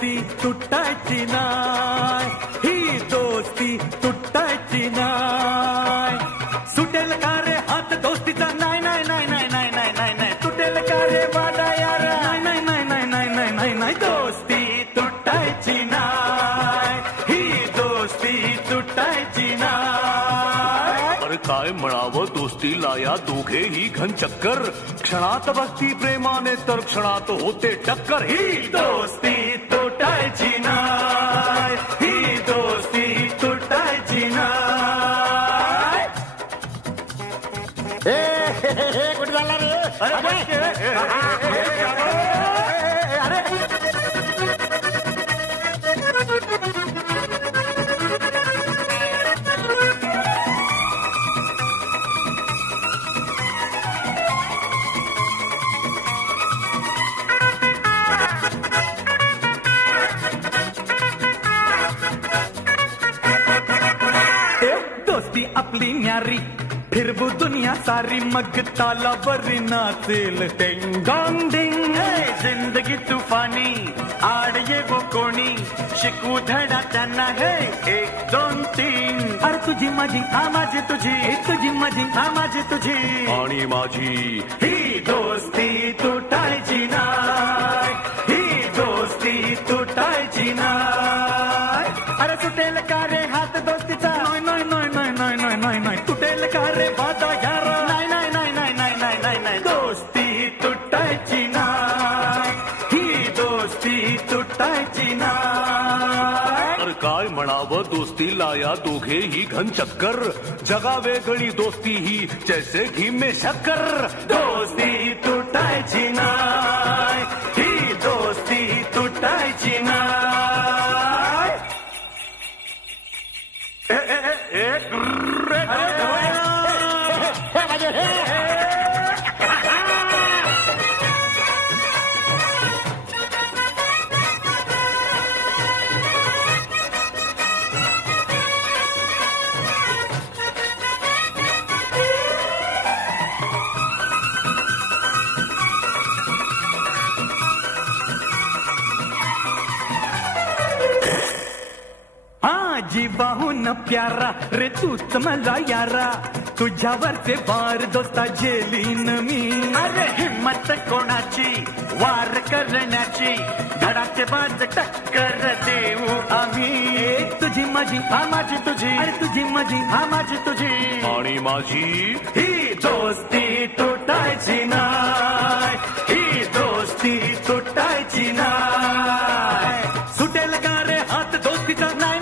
दोस्ती तुटायची नाय, ही दोस्ती तुटायची नाय. सुटेल का रे हात दोस्तीचा, नाही नाही नाही नाही नाही नाही नाही नाही. तुटेल का रे वादा यार, नाही नाही नाही नाही नाही नाही नाही नाही. दोस्ती तुटायची नाय, ही दोस्ती तुटायची नाय. अरे काय म्हणावं दोस्तीला या दोघेही घन चक्कर. क्षणात भक्ती प्रेमाने तर क्षणात होते टक्कर. ही दोस्ती तुटायची नाय, ही दोस्ती तुटायची नाय. कुठे झाला रे? दोस्ती आपली न्यारी, फिरवू दुनिया सारी, मग तालावर नाचेल टेंग डॉंग डिंग. जिंदगी तुफानी, आड ये वो कोणी, शिकू धडा त्यांना हे 1 2 3. अरे तुझी माझी, हा माझी तुझी, तुझी माझी, हा माझी तुझी, आणि माझी. ही दोस्ती तुटायची नाय, ही दोस्ती तुटायची नाय. अरे सुटेल का रे हात दोस्तीचा, नाही नाही नाही नाही नाही नाही नाही नाही. तुटेल का रे वादा यार, नाही नाही नाही नाही नाही नाही नाही नाही. दोस्ती तुटायची नाय, ही दोस्ती तुटायची नाय. अरे काय म्हणावं दोस्तीला या दोघेही घन चक्कर. जगा वेगळी दोस्ती ही जैसे घी में शक्कर. दोस्ती तुटायची नाय, ही दोस्ती तुटायची नाय. जीवाहून प्यारा रे तूच मला यारा, तुझ्यावरचे वार दोस्ता झेलीन मी. अरे हिम्मत कोणाची वार करण्याची, धडाके बाज टक्कर देऊ आम्ही. तुझी माझी, हा माझी तुझी, अरे तुझी माझी, हा माझी तुझी, आणि माझी. ही दोस्ती तुटायची नाय, ही दोस्ती तुटायची नाय. सुटेल का रे हात दोस्तीचा, नाही